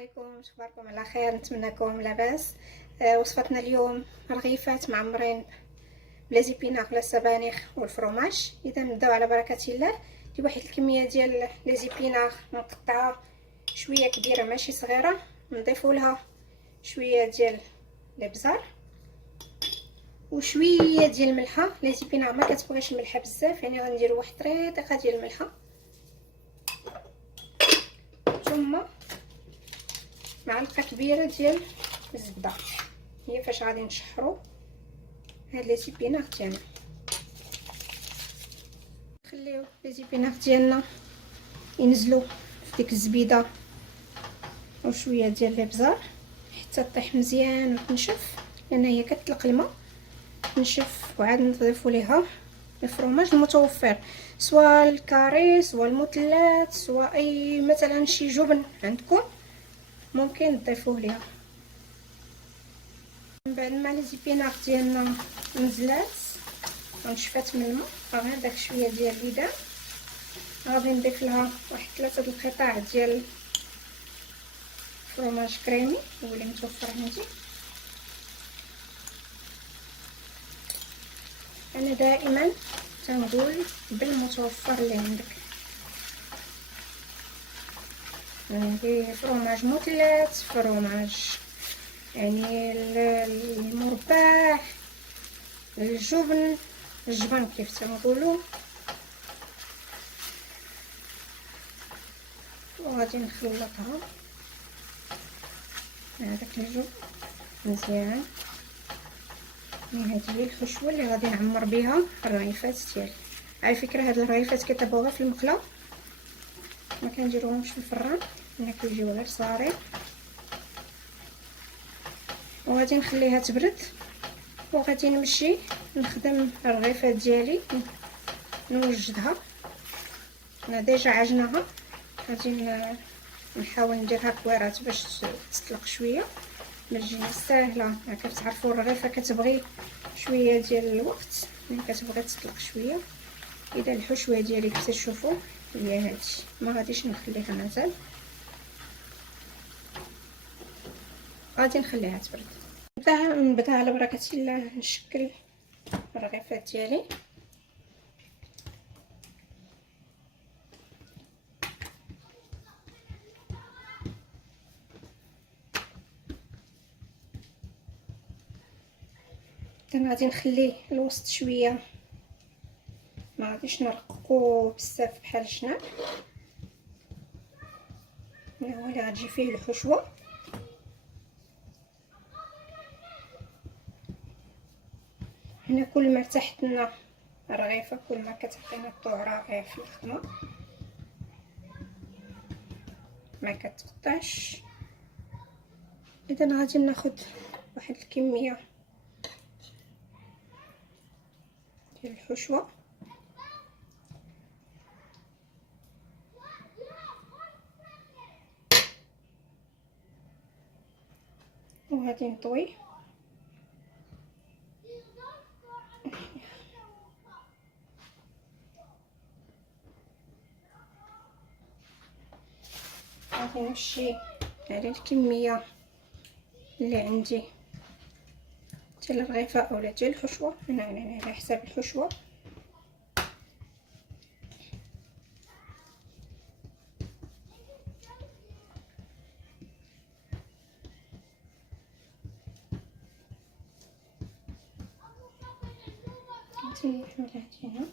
عليكم، شخباركم؟ على خير، نتمنىكم لاباس. وصفتنا اليوم رغيفات معمرين بلا زيبيناغ ولا السبانخ والفرomاج. اذا نبداو على بركه الله. دي واحد الكميه ديال لي زيبيناغ مقطعه شويه كبيره ماشي صغيره، نضيفوا لها شويه ديال الابزار وشويه ديال الملحه. لي زيبيناغ ما كتبغيش الملحه بزاف، يعني غنديروا واحد طريقه ديال الملحه، ثم معلقه كبيره ديال الزبده. هي فاش غادي نشحروا هاد لي زيبيناغ ديالنا. نخليو لي زيبيناغ ديالنا ينزلوا في ديك الزبيده وشويه ديال الابزار حتى طيح مزيان وتنشف، لان هي كتطلق الماء تنشف. وعاد نضيفوا ليها الفرomاج المتوفر، سواء الكاري سواء المثلث سواء اي مثلا شي جبن عندكم ممكن تضيفوه ليها. من بعد ما لي زيبيناغ ديالنا نزلات ونشفات من الماء، غير داك شويه ديال الليدان، غادي نضيف لها واحد 3 القطع ديال فرomاج كريمي هو اللي متوفر عندي. انا دائما تنقول بالمتوفر اللي عندك، يعني فرomاج مثلث، فرomاج يعني المربع، الجبن كيف تنقولوا. وغادي نخلطها مع داك الجبن مزيان. هذه هي الحشوه اللي غادي نعمر بها الرغيفات ديالي. على فكره هاد الرغيفات كيطيبوا غير في المقله، ما كنديروهمش في الفران لان كيجيو غير صغارين. وغادي نخليها تبرد وغادي نمشي نخدم الرغيفات ديالي نوجدها. انا ديجا عجناها، غادي نحاول نديرها كويرات باش تطلق شويه من الجهه ساهله. كتعرفوا الرغيفه كتبغي شويه ديال الوقت، ملي كتبغي تطلق شويه. اذا الحشوه ديالي كيف تشوفوا هي هادشي، ما غاديش نخليها مازال، غادي نخليها تبرد. نبدا على بركه الله نشكل الرغيفات ديالي. غادي نخليه الوسط شويه، ما غاديش نرققو بزاف بحال الجناب. هنا هو اللي غتجي فيه الحشوه. هنا كل ما ارتحت لنا الرغيفه كل ما كتعطينا الطعره غير في الخدمه، ما كتقطعش. اذا غادي ناخذ واحد الكميه ديال الحشوه وغادي نطوي. غادي نمشي على الكميه اللي عندي ديال الرغيفه اولا ديال الحشوه، انا على حساب الحشوه. نحملها هنا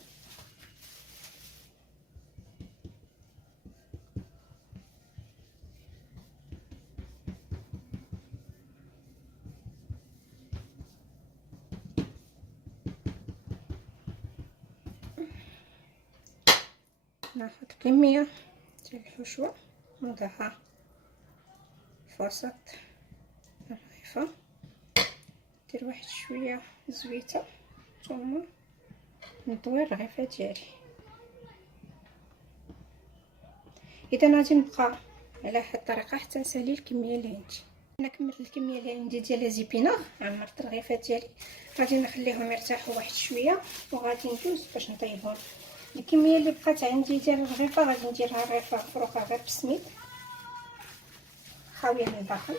ناخذ كميه ديال الحشوه نوضعها في وسط الرغيفه، ندير واحد شويه زويته ثم نطوي الرغيفه ديالي. اذا غادي نبقى على هاد الطريقه حتى نسالي الكميه اللي عندي. انا كملت الكميه اللي عندي ديال لي زيبيناغ، عمرت الرغيفات ديالي. غادي نخليهم يرتاحوا واحد شويه وغادي ندوز باش نطيبهم. الكميه اللي بقات عندي ديال الرغيفه غادي نديرها رغيفه مفروخه غير بالسميد، خاويه من الداخل.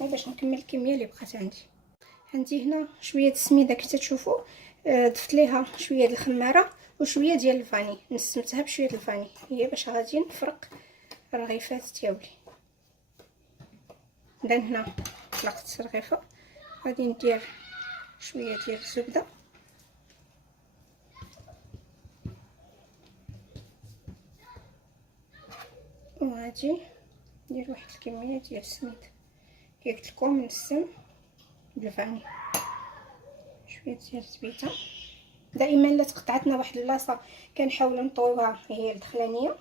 باش نكمل الكميه اللي بقات عندي هنا شويه السميده كي تشوفوا. ضفت ليها شويه د الخماره وشويه ديال الفاني، نسمتها بشويه الفاني، هي باش غادي نفرق الرغيفات ديالي. اذا هنا طلقت رغيفه، غادي ندير شويه ديال الزبده وغادي ندير واحد الكميه ديال السميد كي قلت لكم، نسم بالفاني، شويه ديال الزبيته. دائما الا تقطعتنا واحد اللاصه كنحاولوا نطويوها هي الدخلانيه،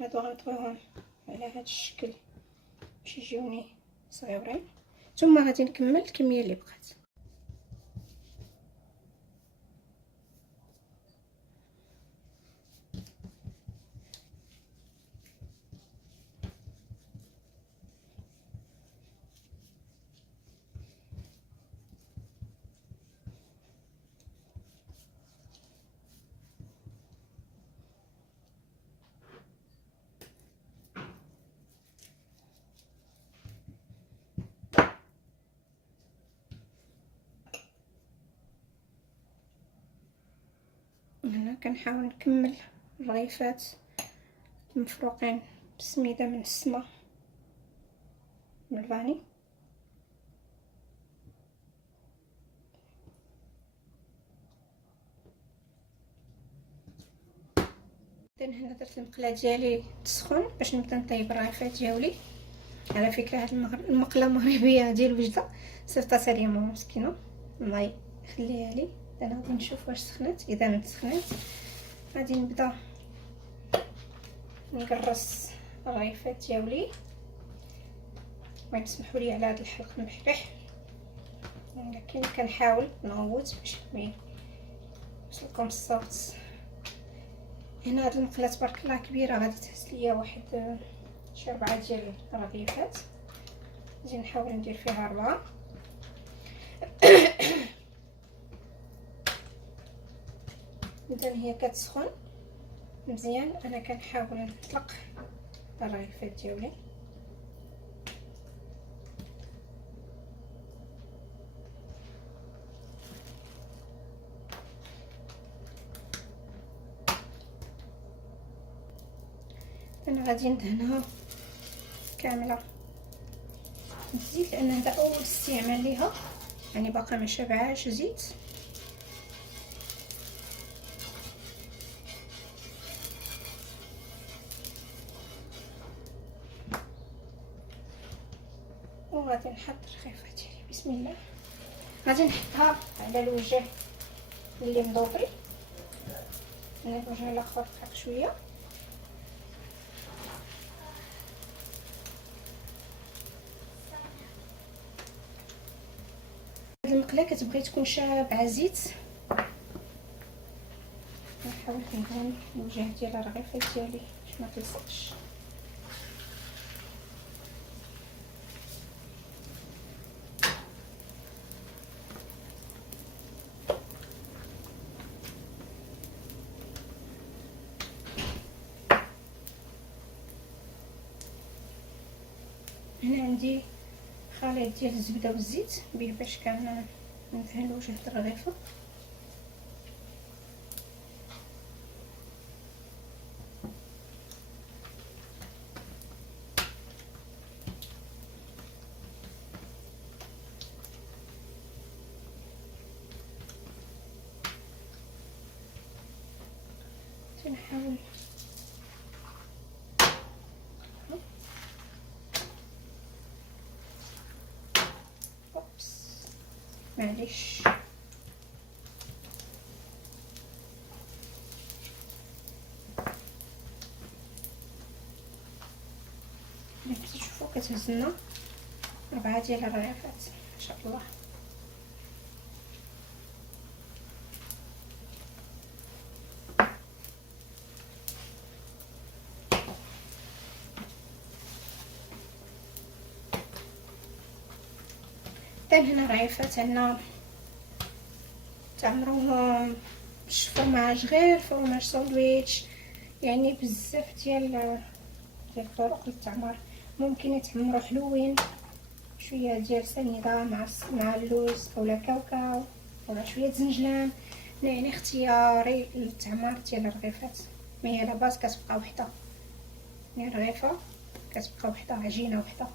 هادو غنطويوهم على هذا الشكل باش يجيوني صغيورين، ثم غادي نكمل الكميه اللي بقات. هنا كنحاول نكمل الرغيفات مفروقين بسميده من السما من الفاني. اذا هنا درت المقله ديالي تسخن باش نبدا نطيب الرغيفات ديالي. على فكره هاد المقله مغربيه ديال الوجده صيفطاتها لي ماما مسكينه، الله يخليها لي. انا غادي نشوف واش سخنات. اذا سخنات غادي نبدا نقرص الرغيفات ديالي. ويسمحوا لي على هذا الحلق المحرح، لكن كنحاول نغوت باش ما يوصلكم الصوت. هنا هاد المقله تبارك الله كبيره، غادي تهز ليا واحد شي 4 ديال الرغيفات. غادي نحاول ندير فيها 4. اذا هي كتسخن مزيان، انا كنحاول نطلق الرغيفات ديالي. انا غادي ندهنها كامله بالزيت، لان هذا اول استعمال ليها، يعني باقا ما شبعاش زيت. وغادي نحط الرغيفه ديالي بسم الله. غادي نحطها على الوجه اللي مضوبري، انا الوجه الاخر دقيق شويه. هاد المقله كتبغي تكون شابعه زيت. نحاول ندهن الوجه ديال الرغيفه ديالي باش ما تلصقش. هنا عندي خليط ديال الزبده والزيت به باش كندهن وجه الرغيفه. نحاول معليش كي تشوفوا كتهز لنا 4 ديال الرغيفات ان شاء الله. هنا رغيفات عندنا تعمروهم بالفرماج، غير فرماج ساندويتش، يعني بزاف ديال الطرق للتعمار. ممكن يتحمروا حلوين، شويه ديال سنيده مع اللوز اولا كاوكاو ولا شويه زنجلان. يعني اختياري للتعمار ديال الرغيفات، مي على باز كتبقى وحده، يعني الرغيفه كتبقى وحده، عجينه وحده.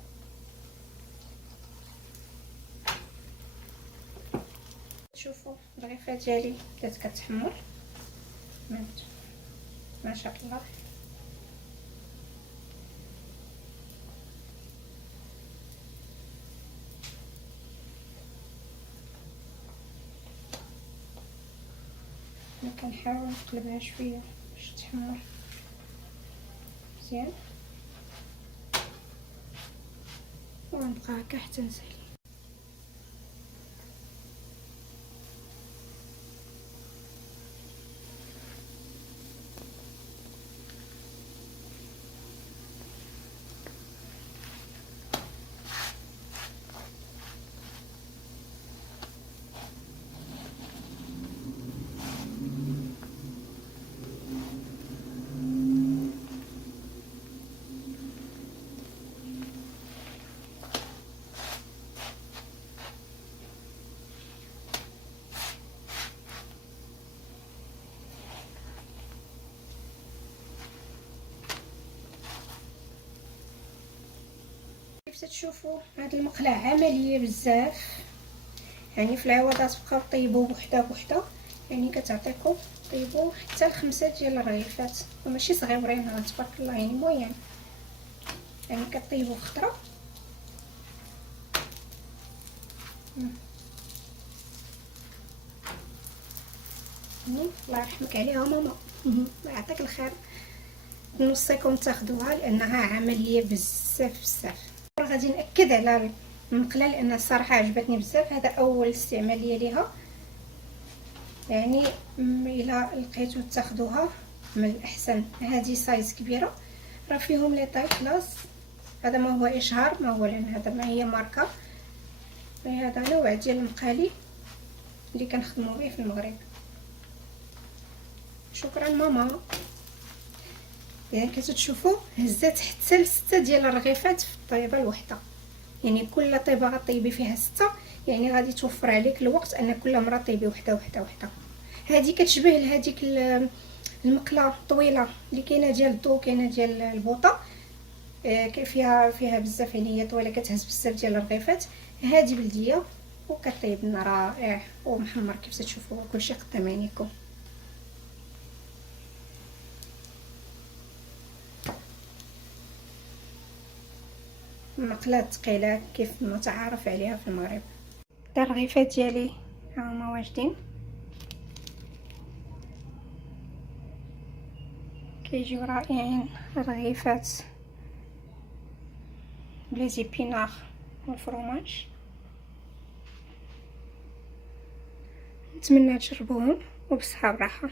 شوفوا الرغيفه ديالي بدات كتحمر ما شاء الله. كنحاول نقلبها شويه باش تحمر مزيان، ونبقى هكا حتى نسالي. كيف تشوفوا هاد المقله عمليه بزاف، يعني في العوضات تبقاو طيبوا بوحده بوحده، يعني كتعطيكم طيبوا حتى ل5 ديال الرغيفات، وماشي صغيورين تبارك الله، يعني موين، يعني كطيبوا في خطره. الله يرحمك عليها ماما. الله يعطيك الخير، نوصيكم تاخذوها لانها عمليه بزاف بزاف. غادي ناكد على المقله لان الصراحه عجبتني بزاف، هذا اول استعماليه ليها، يعني الا لقيتو تاخذوها من الاحسن. هذه سايز كبيره، راه فيهم لي طاي كلاس، هذا ما هو اشهار، ما هو لان هذا ما هي ماركه، هذا نوع ديال المقالي اللي كنخدموا به في المغرب. شكرا ماما. يعني كتشوفوا هزات حتى ل6 ديال الرغيفات في الطيبه الوحده، يعني كل طيبه غطيبي فيها 6، يعني غادي توفر عليك الوقت ان كل مره طيبي وحده وحده وحده. هذه كتشبه لهذيك المقله الطويله اللي كاينه ديال الضو، كاينه ديال البوطه، فيها بزاف، يعني هي طويله كتهز بزاف ديال الرغيفات. هذه بلديه وكطيب لنا رائع ومحمر كيف تشوفوا، كلشي قدام عينيكم. مقلات ثقيله كيف متعارف عليها في المغرب. الرغيفات ديالي هما واجدين، كيجيو رائعين الرغيفات بلي زيبينار والفرماج. نتمنى تجربوهم وبصحه وراحه.